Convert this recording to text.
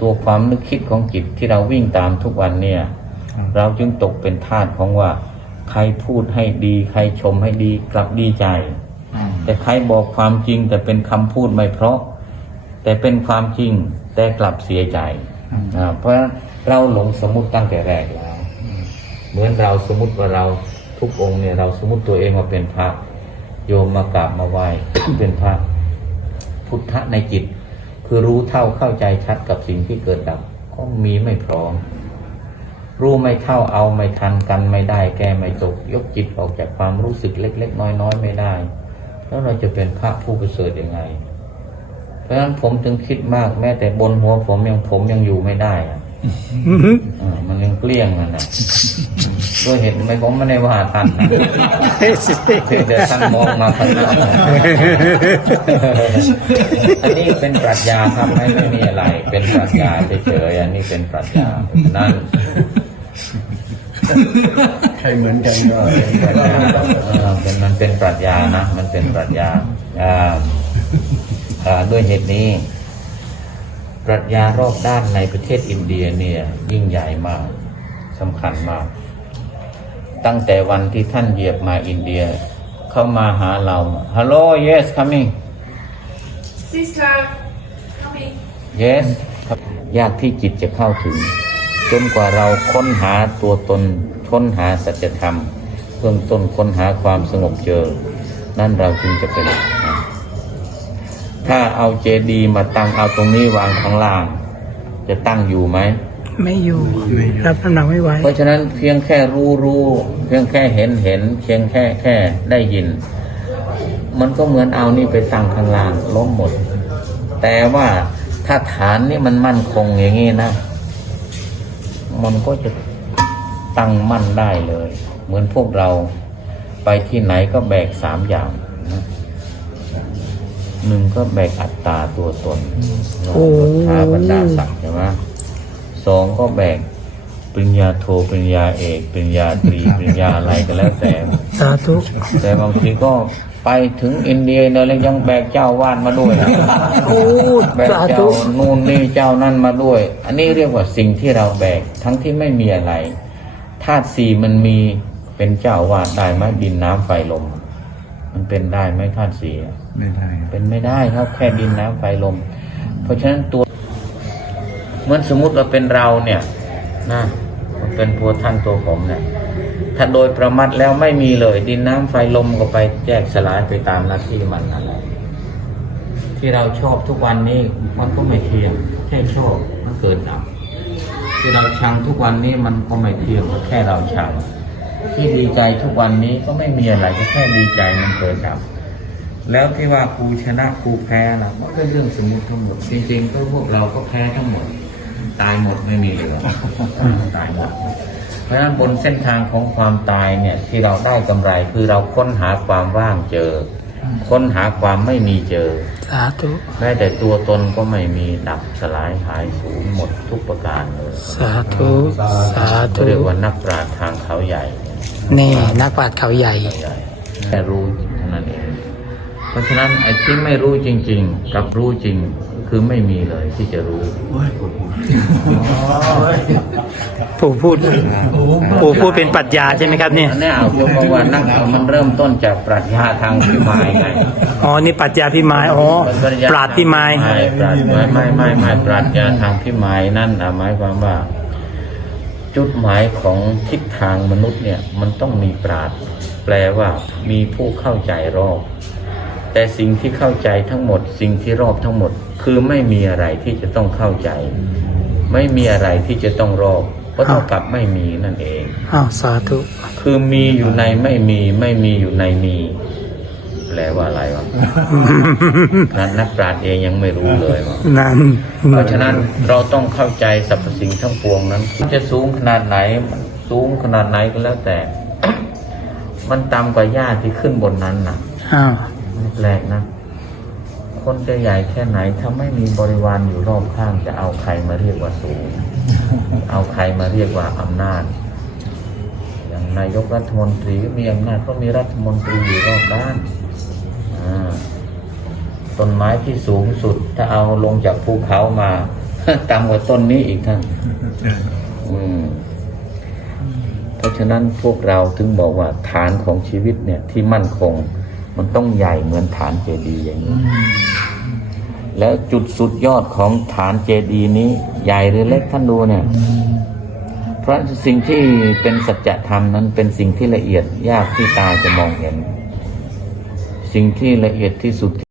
ตัวความนึกคิดของจิตที่เราวิ่งตามทุกวันเนี่ย เราจึงตกเป็นทาสของว่า ใครพูดให้ดี ใครชมให้ดีกลับดีใจ แต่ใครบอกความจริงแต่เป็นคำพูดไม่เพราะ แต่เป็นความจริงแต่กลับเสียใจอ่าเพราะฉะนั้นเราหลงสมมติตั้งแต่แรกแล้ว เหมือนเราสมมติว่าเราทุกองค์เนี่ยเราสมมติตัวเองว่าเป็นพระโยมมากราบมาไหว้เป็นพระพุทธะในจิต คือรู้เท่าเข้าใจชัดกับสิ่งที่เกิดดับก็มีไม่พร้อม รู้ไม่เท่าเอาไม่ทันกันไม่ได้ แก้ไม่ตก ยกจิตออกจากความรู้สึกเล็ก ๆ น้อยๆไม่ได้ แล้วเราจะเป็นพระผู้ประเสริฐยังไง เพราะฉะนั้นผมถึงคิดมากแม้แต่บนหัวผมยังผมยังอยู่ไม่ได้อะอ่ามันยังเกลี้ยงนั่นนะ ด้วยเหตุไหมผมไม่ได้ว่าท่านนะเพียงแต่ท่านมองมาข้างหน้าอันนี้เป็นปรัชญาครับไม่ไม่มีอะไร เป็นปรัชญาเฉยๆอันนี้เป็นปรัชญานั้นใครเหมือนกันก็เป็นมันเป็นปรัชญานะ มันเป็นปรัชญาด้วยเหตุนี้ปรัชญารอบด้านในประเทศอินเดียเนี่ยยิ่งใหญ่มากสำคัญมาก ตั้งแต่วันที่ท่านเหยียบมาอินเดีย เข้ามาหาเรา Hello yes coming Sister, coming. yes ครับยากที่จิตจะเข้าถึง จนกว่าเราค้นหาตัวตนค้นหาสัจธรรมเบื้องต้นค้นหาความสงบเจอ นั่นเราจึงจะเป็นนะถ้าเอาเจดีย์มาตั้งเอาตรงนี้วางข้างล่าง จะตั้งอยู่ไหม ไม่อยู่ รับน้ำหนักไม่ไหว เพราะฉะนั้นเพียงแค่รู้รู้เพียงแค่เห็นเห็น เพียงแค่แค่ได้ยิน มันก็เหมือนเอานี่ไปตั้งข้างล่างล้มหมด แต่ว่าถ้าฐานนี่มันมั่นคงอย่างนี้นะ มันก็จะตั้งมั่นได้เลย เหมือนพวกเราไปที่ไหนก็แบกสามอย่างนะหนึ่งก็แบกอัตตาตัวตนโอ้ขาบรรดาศักดิ์ใช่ไหม สองก็แบกปริญญาโทปริญญาเอกปริญญาตรีปริญญาอะไรก็แล้วแต่ สาธุ แต่บางทีก็ไปถึงอินเดียเนี่ยแล้วยังแบกเจ้าวาดมาด้วยนะโอ้แบกสาเจ้าธุนู่นนี่เจ้านั่นมาด้วย อันนี้เรียกว่าสิ่งที่เราแบกทั้งที่ไม่มีอะไรธาตุสี่มันมีเป็นเจ้าวาดได้ไหมดินน้ำไฟลม มันเป็นได้ไหมธาตุสี่อะ ไม่ได้ เป็นไม่ได้ครับแค่ดินน้ำไฟลม เพราะฉะนั้นตัว เหมือนสมมุติว่าเป็นเราเนี่ยนะมันเป็นตัวท่านตัวผมเนี่ยถ้าโดยประมัดแล้วไม่มีเลย ดินน้ำไฟลมก็ไปแยกสลายไปตามหน้าที่มันนั่นแหละที่เราชอบทุกวันนี้มันก็ไม่เที่ยงแค่ชอบมันเกิดดับที่เราชังทุกวันนี้มันก็ไม่เที่ยงแค่เราชังที่ดีใจทุกวันนี้ก็ไม่มีอะไรก็แค่ดีใจมันเกิดดับแล้วที่ว่ากูชนะกูแพ้นะมันก็เรื่องสมมติทั้งหมดจริงๆก็พวกเราก็แพ้ทั้งหมด ตายหมดไม่มีเหลือตายหมดเพราะฉะนั้นบนเส้นทางของความตายเนี่ยที่เราได้กำไรคือเราค้นหาความว่างเจอ ค้นหาความไม่มีเจอสาธุแม้แต่ตัวตนก็ไม่มีดับสลายหายสูญหมดทุกประการเลยสาธุสาก็ธุเรียกว่านักปราชญ์ทางเขาใหญ่ นี่นักปราชญ์เขาใหญ่ใหญ่แค่รู้เท่านั้นเองเพราะฉะนั้นไอ้ที่ไม่รู้จริง ๆ กับรู้จริง คือไม่มีเลยที่จะรู้ ปู่พูด ปู่พูดเป็นปรัชญาใช่ไหมครับเนี่ย อันนี้เอาเพราะว่านักมันเริ่มต้นจากปรัชญาทางพิมายไงอ๋อ นี่ปรัชญาพิมาย อ๋อ ปราดพิมายไม่ปราชญ์ไม่ไม่ไม่ไม่ปรัชญาทางพิมายนั่นอะหมายความว่า จุดหมายของทิศทางมนุษย์เนี่ย มันต้องมีปราดแปลว่ามีผู้เข้าใจรอบ แต่สิ่งที่เข้าใจทั้งหมด สิ่งที่รอบทั้งหมด คือไม่มีอะไรที่จะต้องเข้าใจ ไม่มีอะไรที่จะต้องรอบก็เท่ากับไม่มีนั่นเองอ้าวสาธุคือมีอยู่ในไม่มีไม่มีอยู่ในมีแปลว่าอะไรวะนั้นนักปราชญ์เองยังไม่รู้เลยว่านั่นเพราะฉะนั้นเราต้องเข้าใจสรรพสิ่งทั้งปวงนั้นมันจะสูงขนาดไหนมันสูงขนาดไหนก็แล้วแต่ มันต่ำกว่าหญ้าที่ขึ้นบนนั้นนะอ้าวไม่ แปลกนะ คนจะใหญ่แค่ไหน ถ้าไม่มีบริวารอยู่รอบข้าง จะเอาใครมาเรียกว่าสูง เอาใครมาเรียกว่าอำนาจ อย่างนายกรัฐมนตรีก็มีอำนาจก็มีรัฐมนตรีอยู่รอบด้านอ่าต้นไม้ที่สูงสุด ถ้าเอาลงจากภูเขามาต่ำกว่าต้นนี้อีกท่านอืมเพราะฉะนั้นพวกเราถึงบอกว่าฐานของชีวิตเนี่ยที่มั่นคง มันต้องใหญ่เหมือนฐานเจดีย์อย่างนี้ แล้วจุดสุดยอดของฐานเจดีย์นี้ ใหญ่หรือเล็กท่านดูเนี่ย เพราะสิ่งที่เป็นสัจธรรมนั้นเป็นสิ่งที่ละเอียดยากที่ตาจะมองเห็น สิ่งที่ละเอียดที่สุด